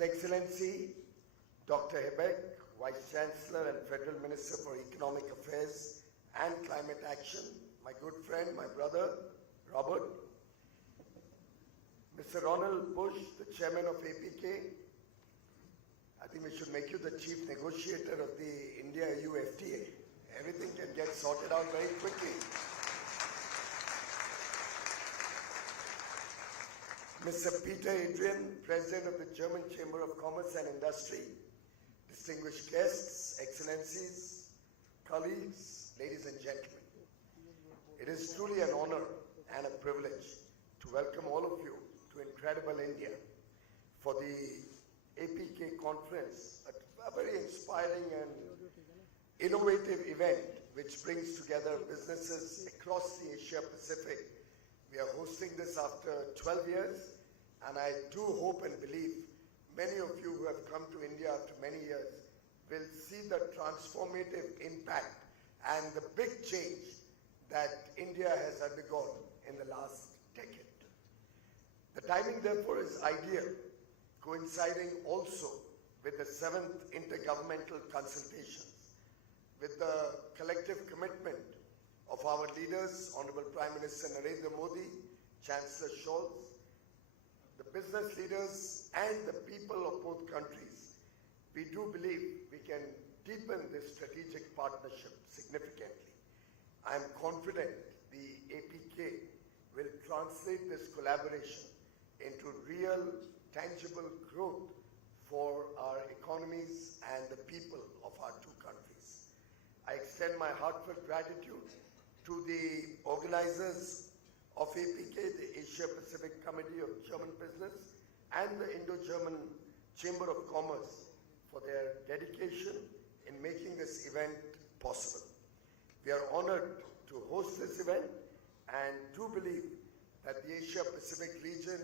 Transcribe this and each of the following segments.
His Excellency Dr. Hebek, Vice Chancellor and Federal Minister for Economic Affairs and Climate Action, my good friend, my brother, Robert, Mr. Ronald Bush, the Chairman of APK. I think we should make you the Chief Negotiator of the India-EU FTA. Everything can get sorted out very quickly. Mr. Peter Adrian, President of the German Chamber of Commerce and Industry, distinguished guests, excellencies, colleagues, ladies and gentlemen. It is truly an honor and a privilege to welcome all of you to Incredible India for the APK conference, a very inspiring and innovative event which brings together businesses across the Asia Pacific. We are hosting this after 12 years, and I do hope and believe many of you who have come to India after many years will see the transformative impact and the big change that India has undergone in the last decade. The timing, therefore, is ideal, coinciding also with the 7th Intergovernmental Consultations, with the collective commitment of our leaders, Honorable Prime Minister Narendra Modi, Chancellor Scholz, the business leaders and the people of both countries. We do believe we can deepen this strategic partnership significantly. I am confident the APK will translate this collaboration into real, tangible growth for our economies and the people of our two countries. I extend my heartfelt gratitude to the organizers of APK, the Asia Pacific Committee of German Business, and the Indo-German Chamber of Commerce for their dedication in making this event possible. We are honored to host this event and do believe that the Asia Pacific region,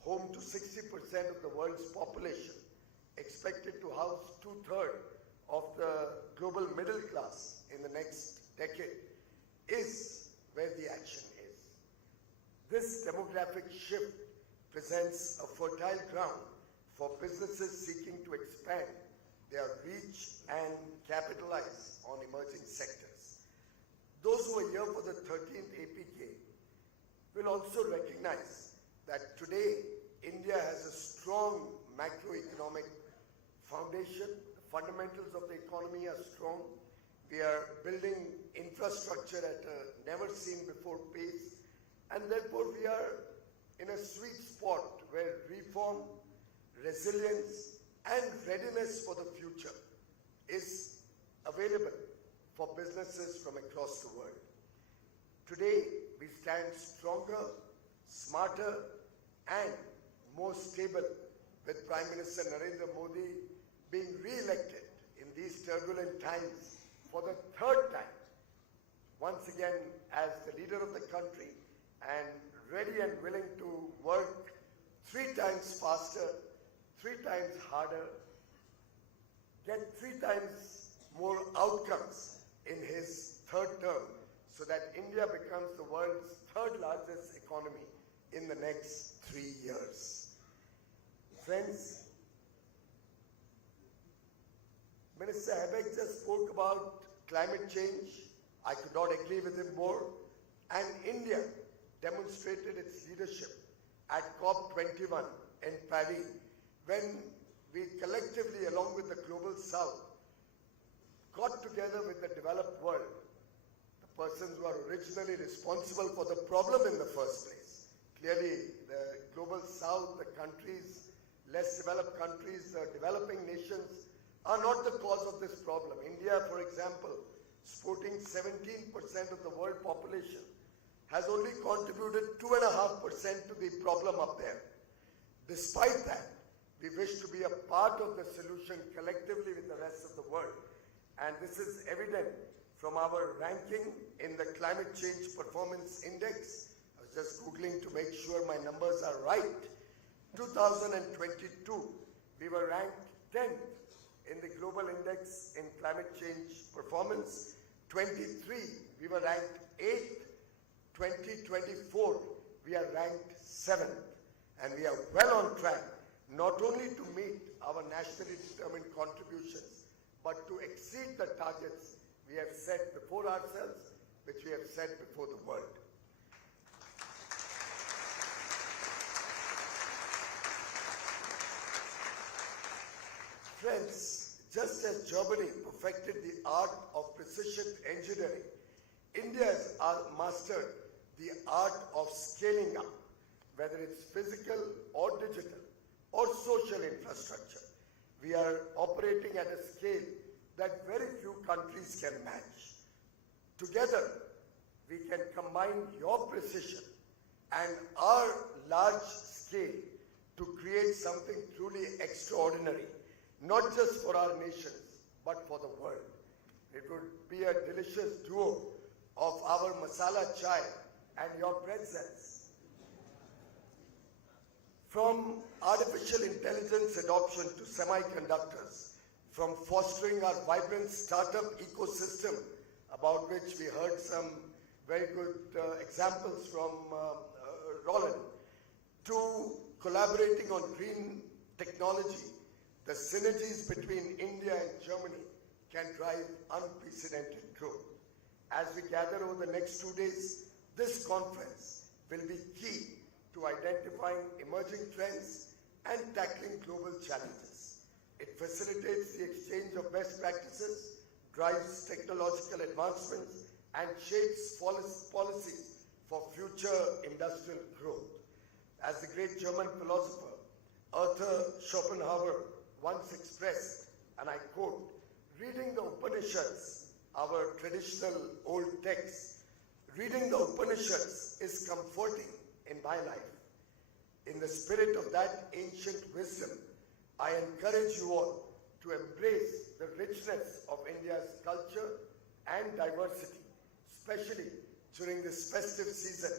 home to 60% of the world's population, expected to house 2/3 of the global middle class in the next decade, is where the action is. This demographic shift presents a fertile ground for businesses seeking to expand their reach and capitalize on emerging sectors. Those who are here for the 13th APK will also recognize that today India has a strong macroeconomic foundation. The fundamentals of the economy are strong. We are building infrastructure at a never-seen-before pace, and therefore we are in a sweet spot where reform, resilience, and readiness for the future is available for businesses from across the world. Today, we stand stronger, smarter, and more stable with Prime Minister Narendra Modi being re-elected in these turbulent times for the 3rd time, once again as the leader of the country and ready and willing to work 3 times faster, 3 times harder, get 3 times more outcomes in his 3rd term so that India becomes the world's 3rd largest economy in the next 3 years. Friends, Minister Hebek just spoke about climate change. I could not agree with him more. And India demonstrated its leadership at COP21 in Paris when we collectively, along with the Global South, got together with the developed world, the persons who are originally responsible for the problem in the first place. Clearly, the Global South, the countries, less developed countries, the developing nations, are not the cause of this problem. India, for example, sporting 17% of the world population, has only contributed 2.5% to the problem up there. Despite that, we wish to be a part of the solution collectively with the rest of the world. And this is evident from our ranking in the Climate Change Performance Index. I was just Googling to make sure my numbers are right. 2022, we were ranked 10th in the global index in climate change performance. 23, we were ranked 8th. 2024, we are ranked 7th. And we are well on track not not only to meet our nationally determined contributions, but to exceed the targets we have set before ourselves, which we have set before the world. Friends, just as Germany perfected the art of precision engineering, India has mastered the art of scaling up, whether it's physical or digital or social infrastructure. We are operating at a scale that very few countries can match. Together, we can combine your precision and our large scale to create something truly extraordinary, not just for our nations, but for the world. It would be a delicious duo of our masala chai and your pretzels. From artificial intelligence adoption to semiconductors, from fostering our vibrant startup ecosystem, about which we heard some very good examples from Roland, to collaborating on green technology, the synergies between India and Germany can drive unprecedented growth. As we gather over the next 2 days, this conference will be key to identifying emerging trends and tackling global challenges. It facilitates the exchange of best practices, drives technological advancements, and shapes policies for future industrial growth. As the great German philosopher Arthur Schopenhauer once expressed, and I quote, "Reading the Upanishads, our traditional old texts, reading the Upanishads is comforting in my life. In the spirit of that ancient wisdom, I encourage you all to embrace the richness of India's culture and diversity, especially during this festive season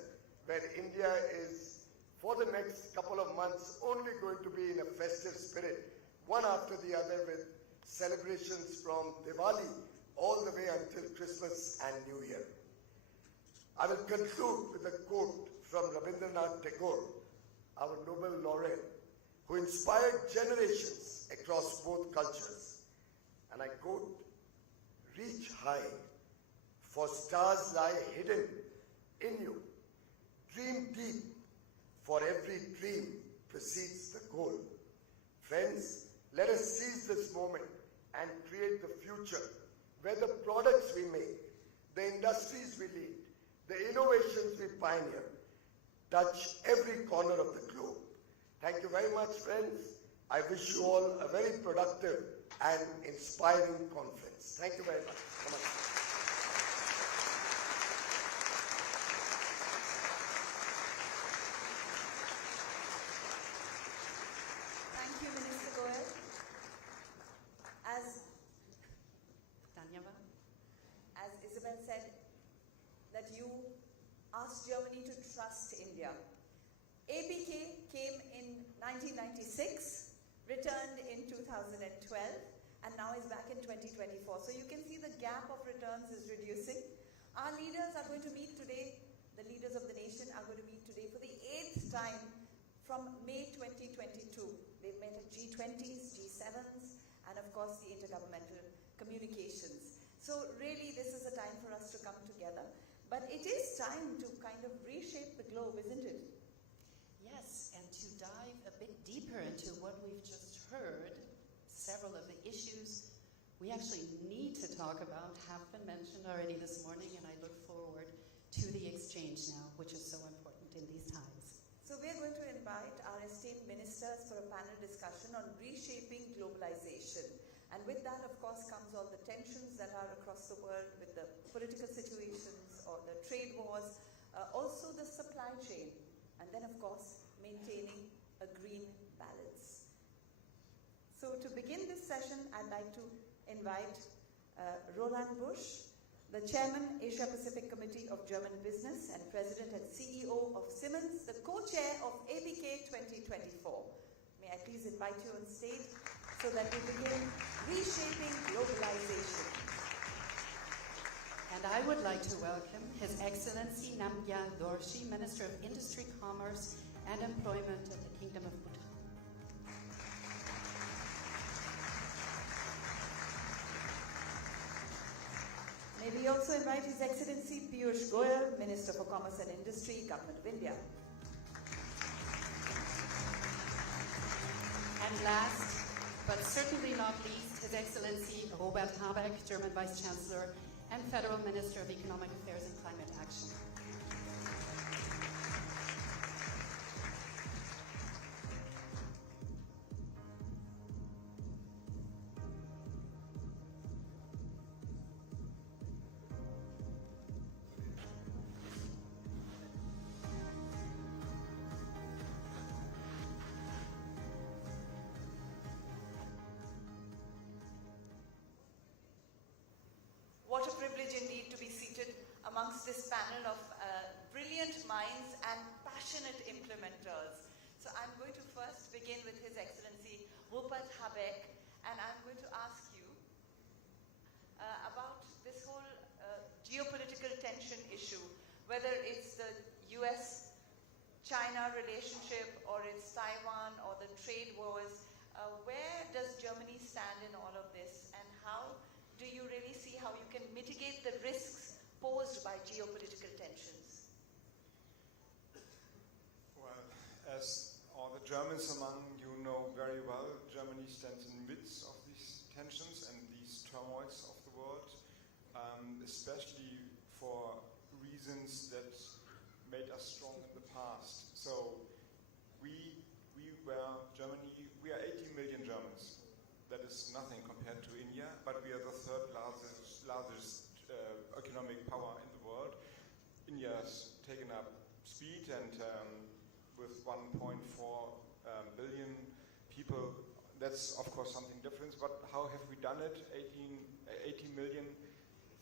where India is, for the next couple of months, only going to be in a festive spirit, one after the other, with celebrations from Diwali all the way until Christmas and New Year." I will conclude with a quote from Rabindranath Tagore, our Nobel laureate, who inspired generations across both cultures. And I quote, "Reach high, for stars lie hidden in you. Dream deep, for every dream precedes the goal." Friends, let us seize this moment and create the future where the products we make, the industries we lead, the innovations we pioneer, touch every corner of the globe. Thank you very much, friends. I wish you all a very productive and inspiring conference. Thank you very much. Thank you, Minister Goyal. As Isabel said, that you asked Germany to trust India. ABK came in 1996, returned in 2012, and now is back in 2024. So you can see the gap of returns is reducing. Our leaders are going to meet today, the leaders of the nation are going to meet today for the 8th time from May 2022. They've met at G20s, G7s, and of course the intergovernmental communications. So really this is a time for us to come together. But it is time to kind of reshape the globe, isn't it? Yes, and to dive a bit deeper into what we've just heard, several of the issues we actually need to talk about have been mentioned already this morning, and I look forward to the exchange now, which is so important in these times. So we're going to invite our esteemed ministers for a panel discussion on reshaping globalization. And with that, of course, comes all the tensions that are across the world with the political situations or the trade wars, also the supply chain, and then, of course, maintaining a green balance. So to begin this session, I'd like to invite Roland Busch, the Chairman, Asia Pacific Committee of German Business and President and CEO of Siemens, the co-chair of ABK 2024. May I please invite you on stage so that we begin reshaping globalization. And I would like to welcome His Excellency Namgyal Dorshi, Minister of Industry, Commerce and Employment of the Kingdom of Bhutan. we also invite His Excellency Piyush Goyal, Minister for Commerce and Industry, Government of India. And last, but certainly not least, His Excellency Robert Habeck, German Vice Chancellor and Federal Minister of Economic Affairs and Climate Action. What a privilege indeed to be seated amongst this panel of brilliant minds and passionate implementers. So I'm going to first begin with His Excellency Rupert Habeck, and I'm going to ask you about this whole geopolitical tension issue, whether it's the US-China relationship or it's Taiwan or the trade wars. Where does Germany stand in all of this, and how do you really see how you can mitigate the risks posed by geopolitical tensions? Well, as all the Germans among you know very well, Germany stands in the midst of these tensions and these turmoils of the world, especially for reasons that made us strong in the past. So we are 80 million Germans. That is nothing compared to India, but we are the third largest economic power in the world. India has taken up speed, and with 1.4 billion people, that's of course something different. But how have we done it? 80 million,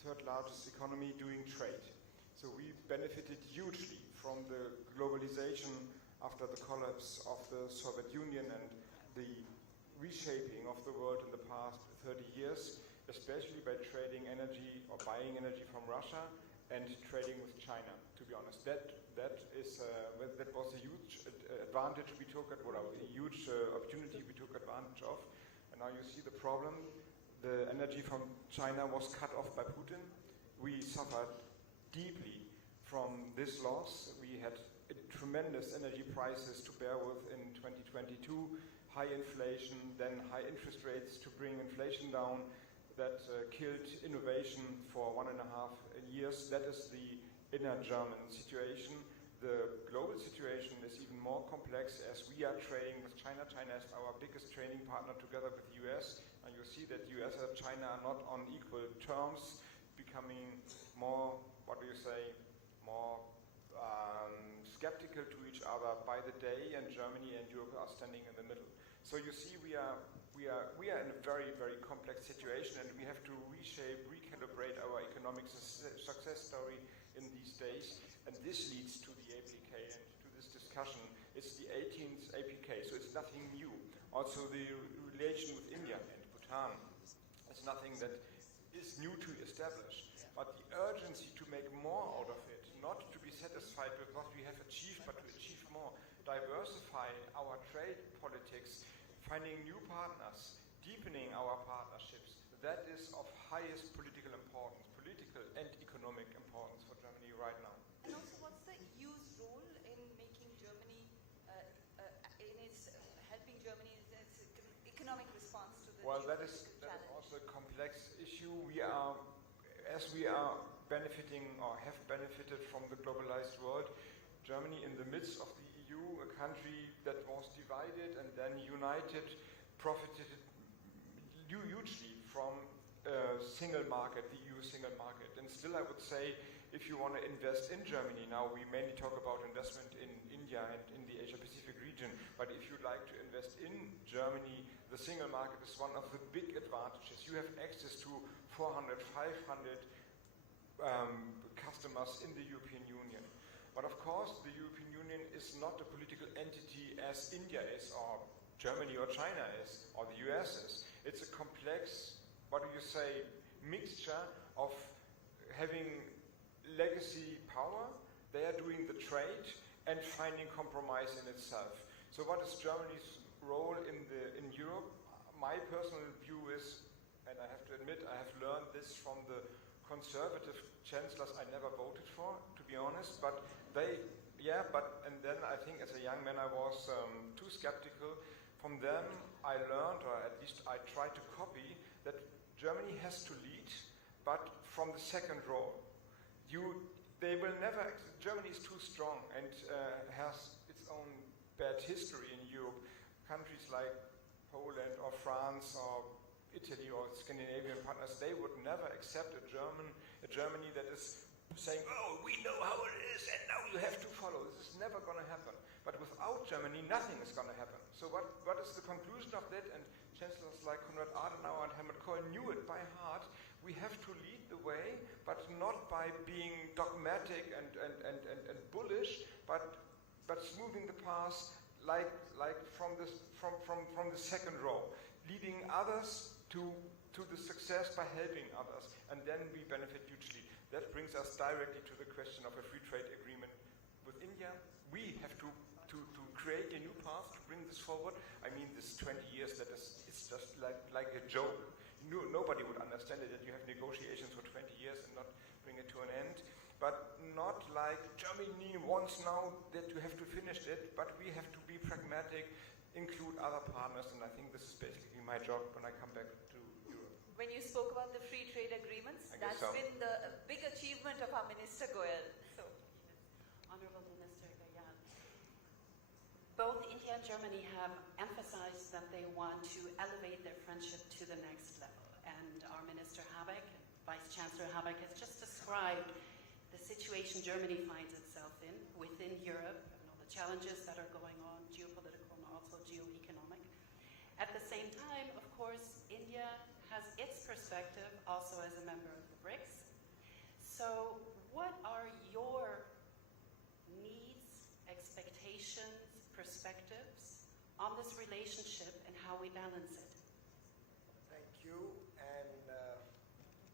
third largest economy doing trade. So we benefited hugely from the globalization after the collapse of the Soviet Union and the reshaping of the world in the past 30 years, especially by trading energy or buying energy from Russia and trading with China. To be honest, that was a huge advantage we took, a huge opportunity we took advantage of. And now you see the problem. The energy from China was cut off by Putin. We suffered deeply from this loss. We had tremendous energy prices to bear with in 2022. High inflation, then high interest rates to bring inflation down. That killed innovation for 1.5 years. That is the inner German situation. The global situation is even more complex as we are trading with China. China is our biggest trading partner together with the US. And you see that US and China are not on equal terms, becoming more, more skeptical to each other by the day, and Germany and Europe are standing in the middle. So you see, we are in a very, very complex situation, and we have to reshape, recalibrate our economic success story in these days. And this leads to the APK and to this discussion. It's the 18th APK, so it's nothing new. Also, the relation with India and Bhutan is nothing that is new to establish. But the urgency to make more out of it, not to be satisfied with what we have achieved, but to achieve more, diversify our trade politics, finding new partners, deepening our partnerships, that is of highest political importance, political and economic importance for Germany right now. And also, what's the EU's role in making Germany, in its helping Germany in its economic response to the That is challenge? also a complex issue. As we are benefiting or have benefited from the globalized world, Germany in the midst of the EU, a country that was divided and then united, profited hugely from single market, the EU single market. And still I would say, if you want to invest in Germany, now we mainly talk about investment in India and in the Asia-Pacific region, but if you'd like to invest in Germany, the single market is one of the big advantages. You have access to 400, 500 customers in the European Union. But of course, the European Union is not a political entity as India is, or Germany or China is, or the US is. It's a complex, mixture of having legacy power, they are doing the trade, and finding compromise in itself. So what is Germany's role in Europe? My personal view is, and I have to admit, I have learned this from the conservative chancellors I never voted for, to be honest, but and then I think as a young man I was too skeptical. From them I learned, or at least I tried to copy, that Germany has to lead, but from the second row. They will never, Germany is too strong and has its own bad history in Europe. Countries like Poland or France or Italy or Scandinavian partners, they would never accept a Germany that is saying, oh, we know how it is and now you have to follow. This is never going to happen. But without Germany, nothing is going to happen. So what is the conclusion of that? And chancellors like Konrad Adenauer and Helmut Kohl knew it by heart. We have to lead the way, but not by being dogmatic and bullish, but smoothing the path like from the second row, leading others to the success by helping others, and then we benefit hugely. That brings us directly to the question of a free trade agreement with India. We have to create a new path to bring this forward. I mean, this 20 years, it's just like a joke. Nobody would understand it, that you have negotiations for 20 years and not bring it to an end. But not like Germany wants now that you have to finish it, but we have to be pragmatic, include other partners, and I think this is basically my job when I come back to Europe. When you spoke about the free trade agreements, I guess that's so. been the big achievement of our Minister Goyal. So, Honorable Minister Gayal, both India and Germany have emphasized that they want to elevate their friendship to the next level. And our Minister Habeck, Vice Chancellor Habeck, has just described the situation Germany finds itself in within Europe and all the challenges that are going on, geopolitical and also geoeconomic. At the same time, of course, India has its perspective also as a member of the BRICS. So what are your needs, expectations, perspectives on this relationship and how we balance it? Thank you, and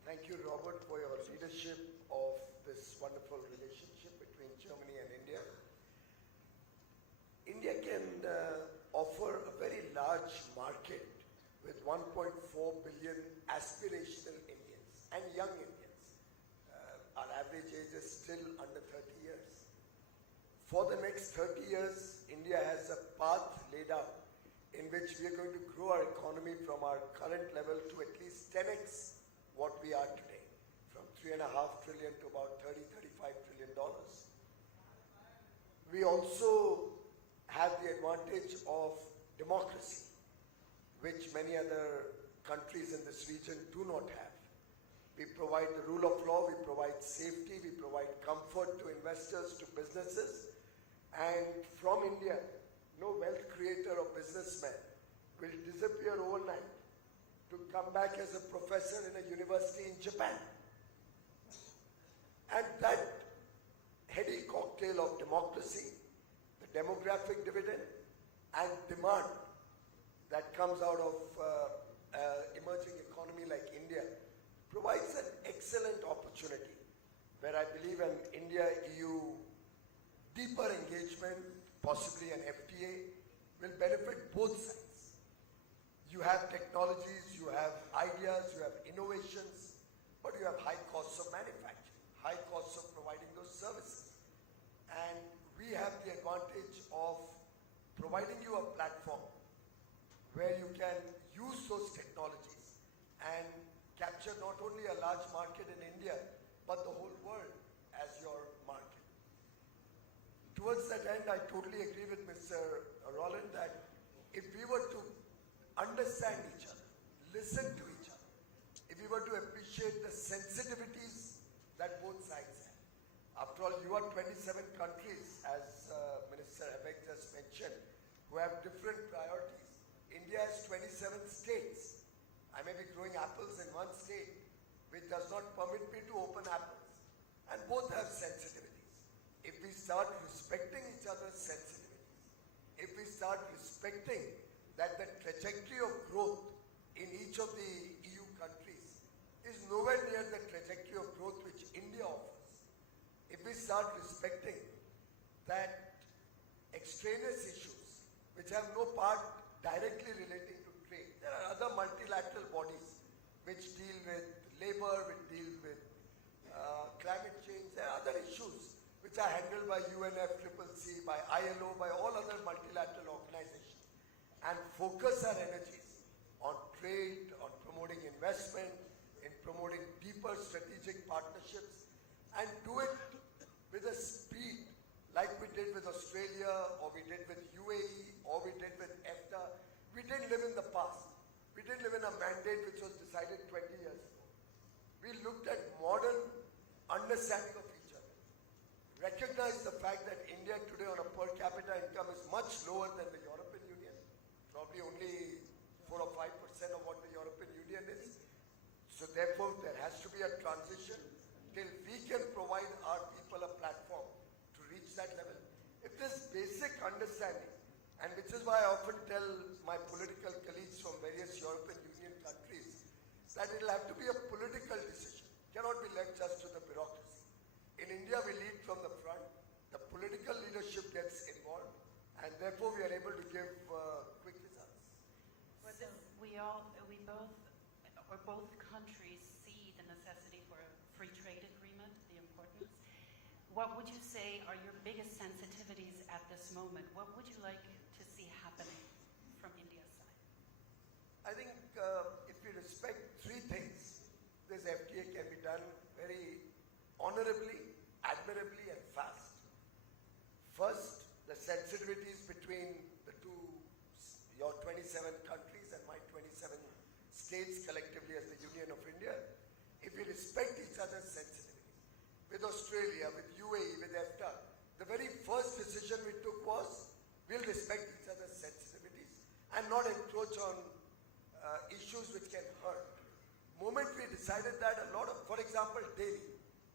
thank you, Robert, for your leadership of this wonderful relationship between Germany and India. India can offer a very large market with 1.4 billion aspirational Indians and young Indians. Our average age is still under 30 years. For the next 30 years, India has a path laid out in which we are going to grow our economy from our current level to at least 10x what we are today, from $3.5 trillion to about $30–35 trillion. We also have the advantage of democracy, which many other countries in this region do not have. We provide the rule of law, we provide safety, we provide comfort to investors, to businesses, and from India, no wealth creator or businessman will disappear overnight to come back as a professor in a university in Japan. And that heady cocktail of democracy, the demographic dividend, and demand that comes out of emerging economy like India provides an excellent opportunity where I believe an India-EU deeper engagement, possibly an FTA, will benefit both sides. You have technologies, you have ideas, you have innovations, but you have high costs of manufacturing, high costs of providing those services. And we have the advantage of providing you a platform where you can use those technologies and capture not only a large market in India, but the whole world as your market. Towards that end, I totally agree with Mr. Roland that if we were to understand each other, listen to each other, if we were to appreciate the sensitivities that both sides have. After all, you are 27 countries, as Minister Habeck just mentioned, who have different priorities. India has 27 states. I may be growing apples in one state, which does not permit me to open apples. And both have sensitivities. If we start respecting each other's sensitivities, if we start respecting that the trajectory of growth in each of the EU countries is nowhere near the trajectory of growth which India offers, if we start respecting that extraneous issues which have no part directly relating to trade, there are other multilateral bodies which deal with labor, which deal with which are handled by UNFCCC, by ILO, by all other multilateral organizations, and focus our energies on trade, on promoting investment, in promoting deeper strategic partnerships, and do it with a speed like we did with Australia, or we did with UAE, or we did with EFTA. We didn't live in the past. We didn't live in a mandate which was decided 20 years ago. We looked at modern understanding of each other. Recognized the fact that India today on a per capita income is much lower than the European Union. Probably only 4 or 5% of what the European Union is. So therefore there has to be a transition till we can provide our people a platform to reach that level. If this basic understanding, and which is why I often tell my political colleagues from various European Union countries that it will have to be a political decision. It cannot be left just to the bureaucracy. In India, we lead from the front. The political leadership gets involved, and therefore we are able to give quick results. So both countries see the necessity for a free trade agreement, the importance. What would you say are your biggest sensitivities at this moment? What would you like to see happening from India's side? I think if we respect three things, this FTA can be done very honorably, admirably, and fast. First, the sensitivities between the two, your 27 countries and my 27 states collectively as the Union of India. If we respect each other's sensitivities, with Australia, with UAE, with EFTA, the very first decision we took was we'll respect each other's sensitivities and not encroach on issues which can hurt. Moment we decided that, a lot of, for example, dairy,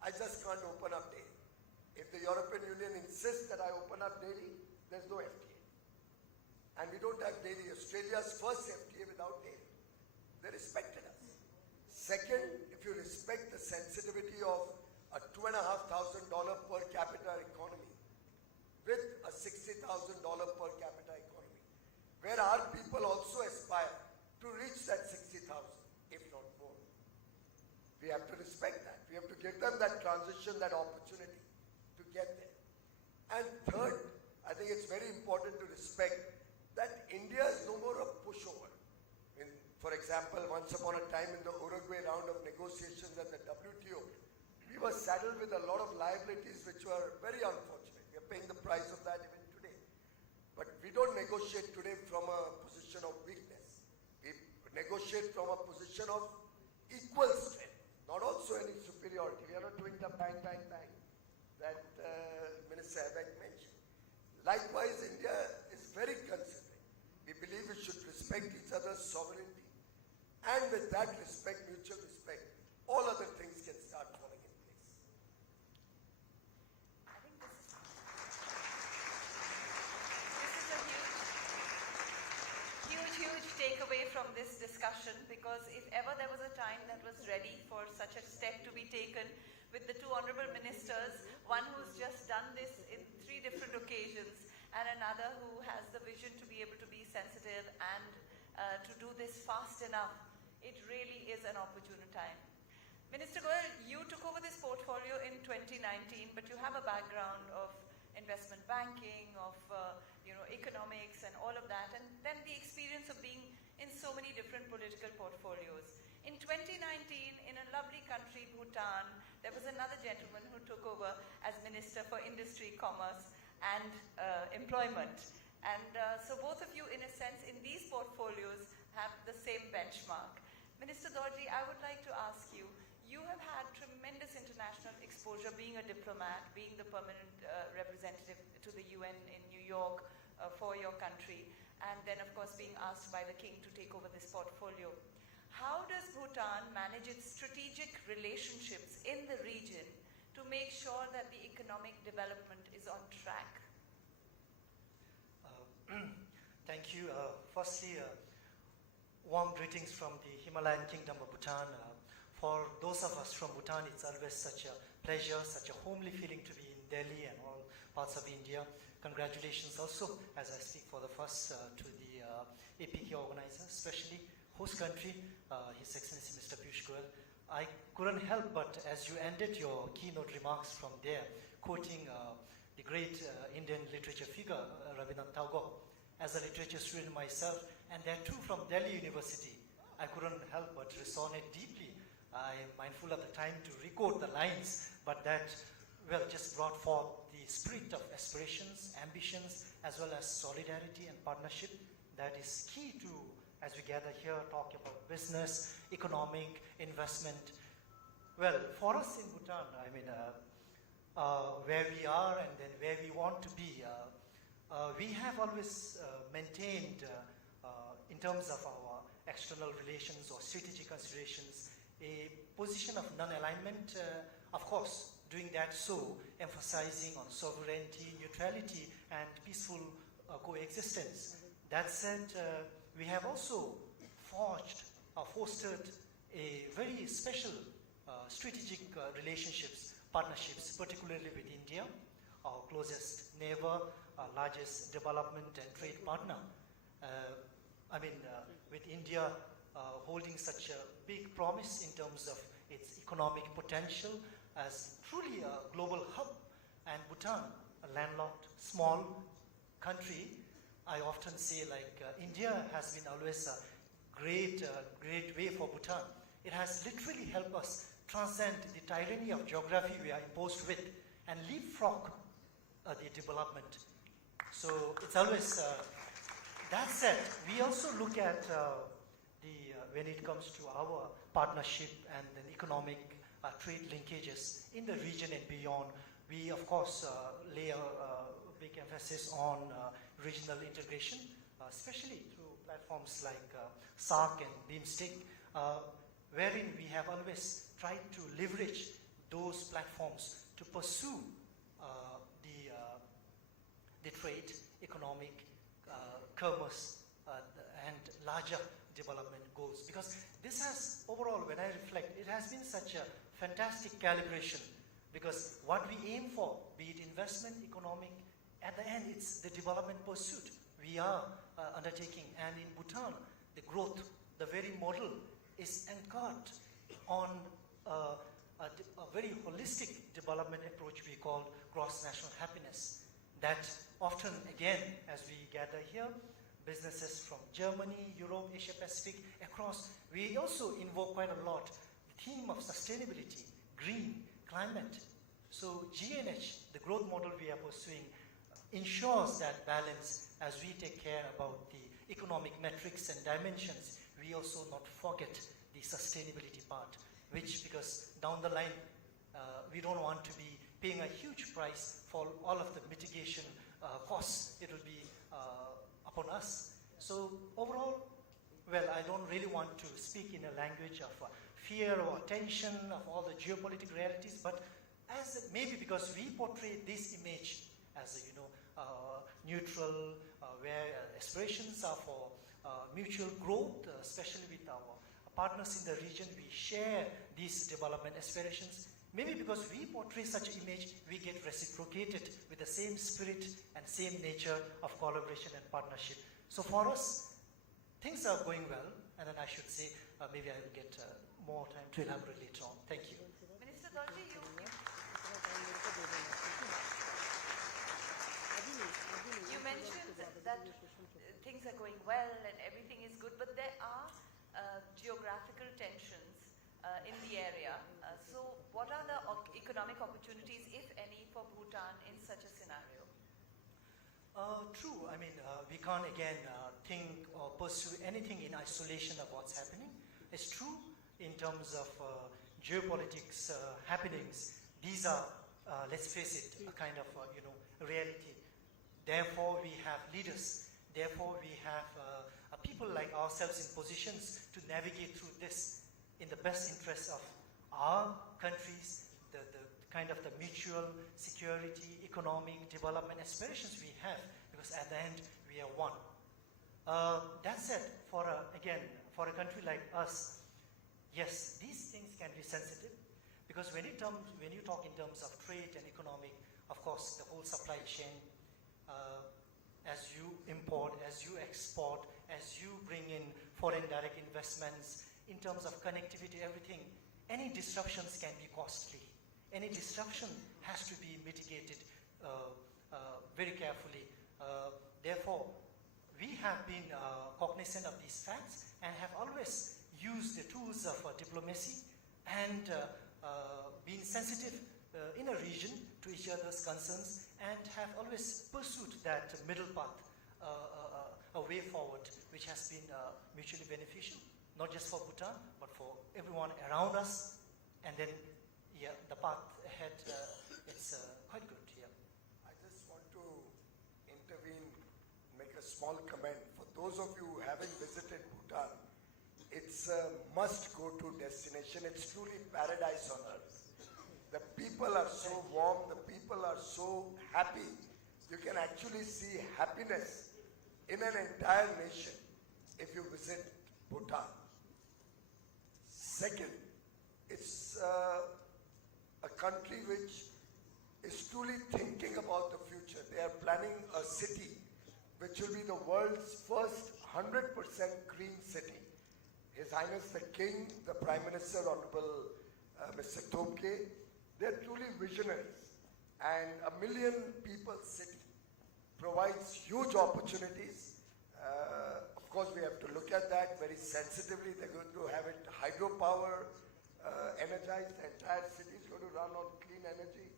I just can't open up dairy. If the European Union insists that I open up dairy, there's no FTA. And we don't have dairy. Australia's first FTA without dairy. They respected us. Second, if you respect the sensitivity of a $2,500 per capita economy with a $60,000 per capita economy, where our people also aspire to reach that 60,000, if not more. We have to respect that. We have to give them that transition, that opportunity to get there. And third, I think it's very important to respect that India is no more a pushover. For example, once upon a time in the Uruguay round of negotiations at the WTO, we were saddled with a lot of liabilities which were very unfortunate. We are paying the price of that even today. But we don't negotiate today from a position of weakness. We negotiate from a position of equal strength, not also any superiority. We are not doing the bang, bang, bang that Minister Abek mentioned. Likewise, India is very considerate. We believe we should respect each other's sovereignty. And with that respect, mutual respect, all other things can start falling in place. I think this is a huge takeaway from this discussion, because if ever there was a time that was ready for such a step to be taken with the two honorable ministers, one who's just done this in 3 different occasions and another who has the vision to be able to be sensitive and to do this fast enough, it really is an opportune time. Minister Goyal, you took over this portfolio in 2019, but you have a background of investment banking, of economics and all of that, and then the experience of being in so many different political portfolios. In 2019, in a lovely country, Bhutan, there was another gentleman who took over as Minister for Industry, Commerce and Employment. And so both of you, in a sense, in these portfolios have the same benchmark. Minister Dorji, I would like to ask you, you have had tremendous international exposure, being a diplomat, being the permanent representative to the UN in New York for your country, and then of course being asked by the King to take over this portfolio. How does Bhutan manage its strategic relationships in the region to make sure that the economic development is on track? Thank you. Firstly, warm greetings from the Himalayan Kingdom of Bhutan. For those of us from Bhutan, it's always such a pleasure, such a homely feeling to be in Delhi and all parts of India. Congratulations also, as I speak for the first, to the APK organizer, especially host country, His Excellency Mr. Piyush Goyal, I couldn't help but, as you ended your keynote remarks from there, quoting the great Indian literature figure, Rabindranath Tagore, as a literature student myself, and that too from Delhi University, I couldn't help but resonate deeply. I am mindful of the time to record the lines, but that, well, just brought forth the spirit of aspirations, ambitions, as well as solidarity and partnership that is key to, as we gather here, talk about business, economic, investment. Well, for us in Bhutan, I mean, where we are and then where we want to be, we have always maintained, in terms of our external relations or strategic considerations, a position of non-alignment, of course, doing that so, emphasizing on sovereignty, neutrality, and peaceful coexistence. That said, we have also fostered a very special strategic relationships, partnerships, particularly with India, our closest neighbor, our largest development and trade partner. With India holding such a big promise in terms of its economic potential as truly a global hub, and Bhutan, a landlocked, small country, I often say India has been always a great way for Bhutan. It has literally helped us transcend the tyranny of geography we are imposed with and leapfrog the development. So it's always, that said, we also look at when it comes to our partnership and then economic trade linkages in the region and beyond, we of course lay a big emphasis on regional integration, especially through platforms like SAARC and BIMSTEC, wherein we have always tried to leverage those platforms to pursue the trade, economic, commerce, and larger development goals. Because this has, overall, when I reflect, it has been such a fantastic calibration, because what we aim for, be it investment, economic, at the end it's the development pursuit we are undertaking. And in Bhutan, the growth, the very model is anchored on a very holistic development approach we call gross national happiness. That often, again, as we gather here, businesses from Germany, Europe, Asia Pacific, across, we also invoke quite a lot the theme of sustainability, green, climate. So GNH, the growth model we are pursuing, ensures that balance as we take care about the economic metrics and dimensions. We also not forget the sustainability part, which, because down the line, we don't want to be paying a huge price for all of the mitigation costs. It will be upon us. So overall, well, I don't really want to speak in a language of fear or tension of all the geopolitical realities, but as maybe because we portray this image as neutral, where aspirations are for mutual growth, especially with our partners in the region, we share these development aspirations. Maybe because we portray such an image, we get reciprocated with the same spirit and same nature of collaboration and partnership. So for us, things are going well, and then I should say, maybe I will get more time to elaborate later on. Thank you. Minister Dorji, you mentioned that things are going well and everything is good, but there are geographical tensions in the area. So what are the economic opportunities, if any, for Bhutan in such a scenario? True. I mean, we can't again think or pursue anything in isolation of what's happening. It's true in terms of geopolitics happenings. These are, let's face it, a kind of reality. Therefore, we have leaders. Therefore, we have people like ourselves in positions to navigate through this in the best interest of our countries, the kind of the mutual security, economic development aspirations we have, because at the end we are one. That said, for a country like us, yes, these things can be sensitive, because when you talk in terms of trade and economic, of course, the whole supply chain, as you import, as you export, as you bring in foreign direct investments, in terms of connectivity, everything, any disruptions can be costly. Any disruption has to be mitigated very carefully. Therefore, we have been cognizant of these facts and have always used the tools of diplomacy and been sensitive in a region to each other's concerns and have always pursued that middle path, a way forward which has been mutually beneficial, not just for Bhutan, but for everyone around us. And then, yeah, the path ahead, it's quite good, yeah. I just want to intervene, make a small comment. For those of you who haven't visited Bhutan, it's a must-go-to destination. It's truly paradise on earth. The people are so warm, the people are so happy. You can actually see happiness in an entire nation if you visit Bhutan. Second, it's a country which is truly thinking about the future. They are planning a city which will be the world's first 100% green city. His Highness the King, the Prime Minister, Honorable Mr. Tobke, they're truly visionaries. And 1 million people city provides huge opportunities. Of course, we have to look at that very sensitively. They're going to have it hydropower energized. The entire city is going to run on clean energy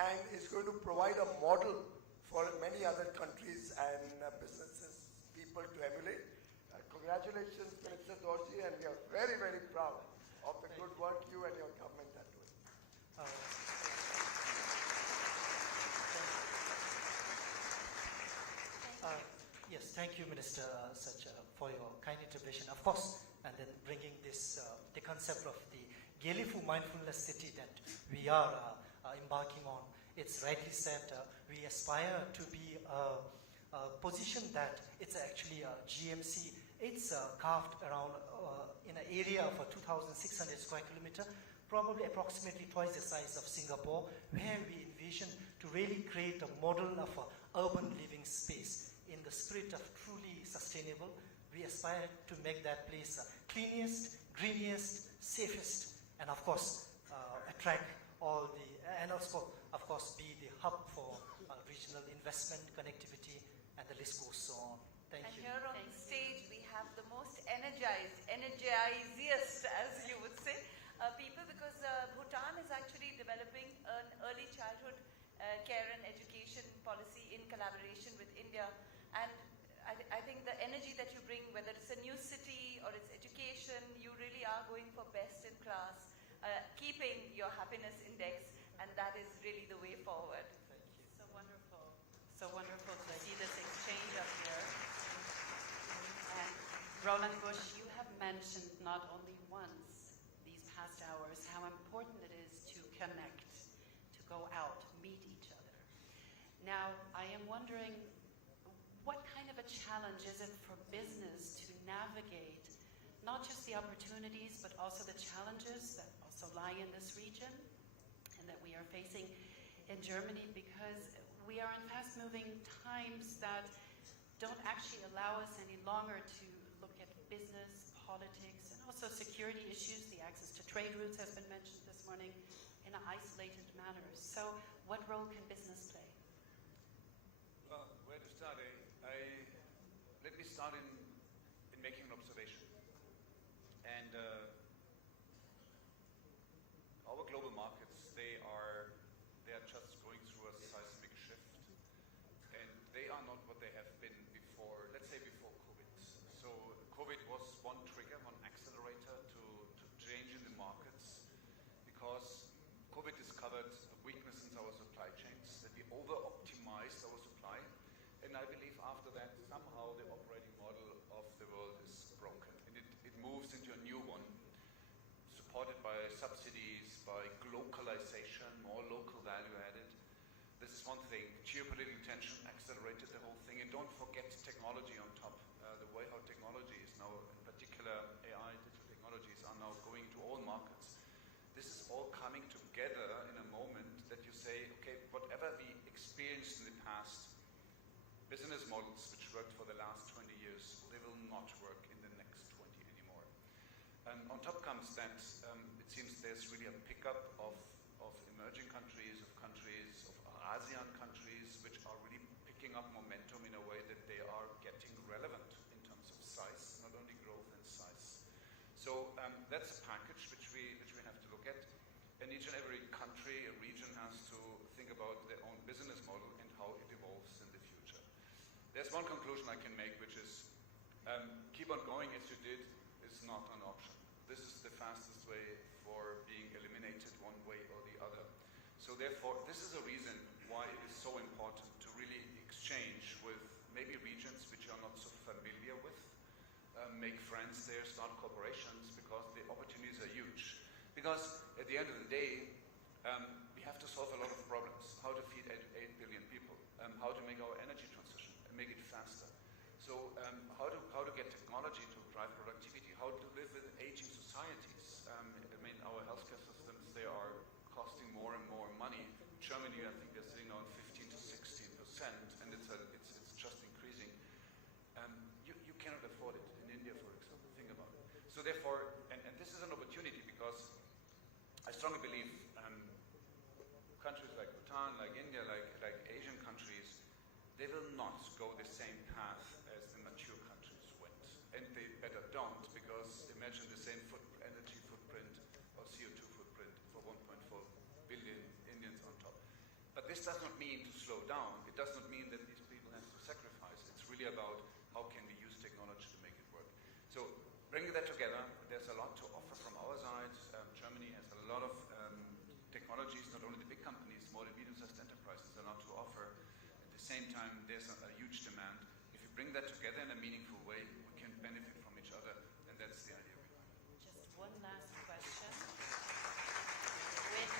and is going to provide a model for many other countries and businesses, people to emulate. Congratulations, Minister Dorji, and we are very, very proud of the good work you and your government are doing. Yes, thank you, Minister for your kind intervention. Of course, and then bringing this, the concept of the Gelifu Mindfulness City that we are embarking on. It's rightly said, we aspire to be a position that it's actually a GMC. It's carved around in an area of 2,600 square kilometer, probably approximately twice the size of Singapore, where we envision to really create a model of an urban living space in the spirit of truly sustainable. We aspire to make that place cleanest, greeniest, safest, and of course attract all the, and also of course be the hub for regional investment, connectivity, and the list goes on. Thank and you. here on the stage we have the most energiziest, as you would say, people, because Bhutan is actually developing an early childhood care and education policy in collaboration with India. And I think the energy that you bring, whether it's a new city or it's education, you really are going for best in class, keeping your happiness index, and that is really the way forward. Thank you. So wonderful. So wonderful to see this exchange up here. And Roland Bush, you have mentioned not only once these past hours how important it is to connect, to go out, meet each other. Now, I am wondering, what kind of a challenge is it for business to navigate not just the opportunities, but also the challenges that also lie in this region and that we are facing in Germany, because we are in fast-moving times that don't actually allow us any longer to look at business, politics, and also security issues. The access to trade routes has been mentioned this morning in an isolated manner. So what role can business play? Well, where to start? Let me start in making an observation. And our global markets, they are just going through a seismic shift, and they are not what they have been before. Let's say before COVID. So COVID was one trigger, one accelerator to change in the markets, because COVID discovered a weakness in our supply chains, that we over-optimized our supply. And I believe after that, somehow the operating model of the world is broken. And it moves into a new one, supported by subsidies, by localization, more local value added. This is one thing. Geopolitical tension accelerated the whole thing. And don't forget technology on top. The way how technology is now, in particular AI, digital technologies, are now going to all markets. This is all coming together in a moment that you say, okay, whatever we experienced in the past, business models which worked for the last 20 years, they will not work in the next 20 anymore. On top comes that it seems that's a package which we have to look at. And each and every country, a region has to think about their own business model and how it evolves in the future. There's one conclusion I can make, which is keep on going as you did is not an option. This is the fastest way for being eliminated one way or the other. So therefore, this is a reason why it is so important to really exchange with maybe regions which you're not so familiar with, make friends there, start corporations, because the opportunities are huge. Because at the end of the day, we have to solve a lot of problems. How to feed 8 billion people, how to make our energy transition and make it faster. So how to get technology to drive productivity, how to live with aging societies. I mean, our healthcare systems, they are costing more and more money. In Germany, I think they're sitting on 15 to 16%, and it's just increasing. You cannot afford it in India, for example. Think about it. So therefore, and this is an opportunity, because I strongly believe countries like Bhutan, like India, like Asian countries, they will not go the same path as the mature countries went. And they better don't, because imagine the same energy footprint or CO2 footprint for 1.4 billion Indians on top. But this does not mean to slow down. It does not mean that these people have to sacrifice. It's really about how can we use technology to make it work. So bringing that together, there's a lot to offer from our side. Germany has a lot of technologies, not only the big companies, small and medium-sized enterprises, a lot to offer. At the same time, there's a huge demand. If you bring that together in a meaningful way, we can benefit from each other, and that's the idea behind it. Just one last question. Please,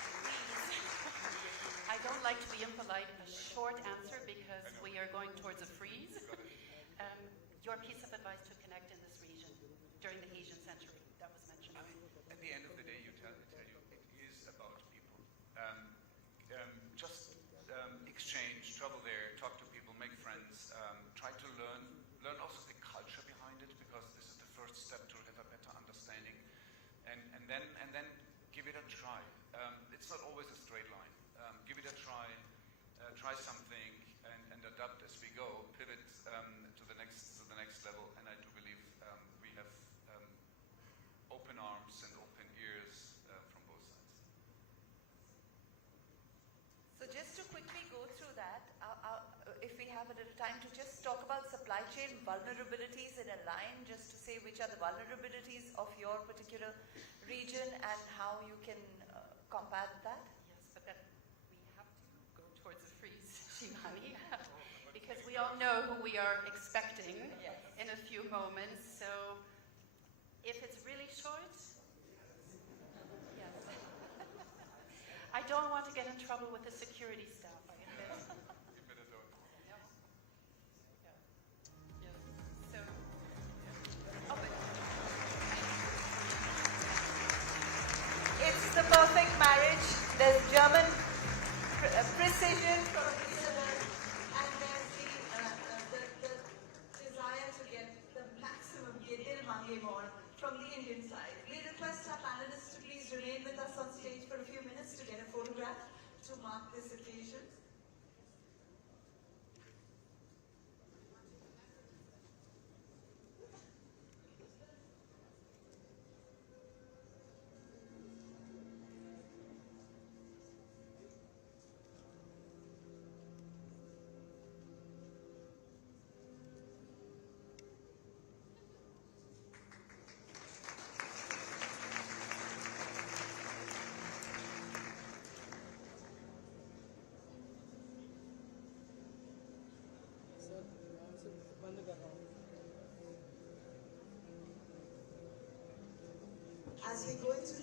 I don't like to be impolite, a short answer, because we are going towards a freeze. Your piece of advice to connect in this region during the Asian century that was mentioned. I mean, at the end of the day, I tell you, it is about people. Just exchange, travel there, talk to people, make friends, try to learn also the culture behind it, because this is the first step to have a better understanding, and then give it a try. It's not always a straight line. Give it a try, try something, and adapt as we go, pivot to the next level, and I do believe we have open arms and open ears from both sides. So just to quickly go through that, if we have a little time to just talk about supply chain vulnerabilities in a line, just to say which are the vulnerabilities of your particular region and how you can combat that. Yes, but then we have to go towards a freeze, Shivani, because we all know who we are expecting in a few moments. So if it's really short, yes. I don't want to get in trouble with the security staff, I admit. You better don't. Yeah. So, It's the perfect marriage. There's German precision from Switzerland, and there's the desire to get the maximum Dil Mange More from the Indian side. We request our panelists to please remain with us on stage for a few minutes to get a photograph to mark this occasion. As we go into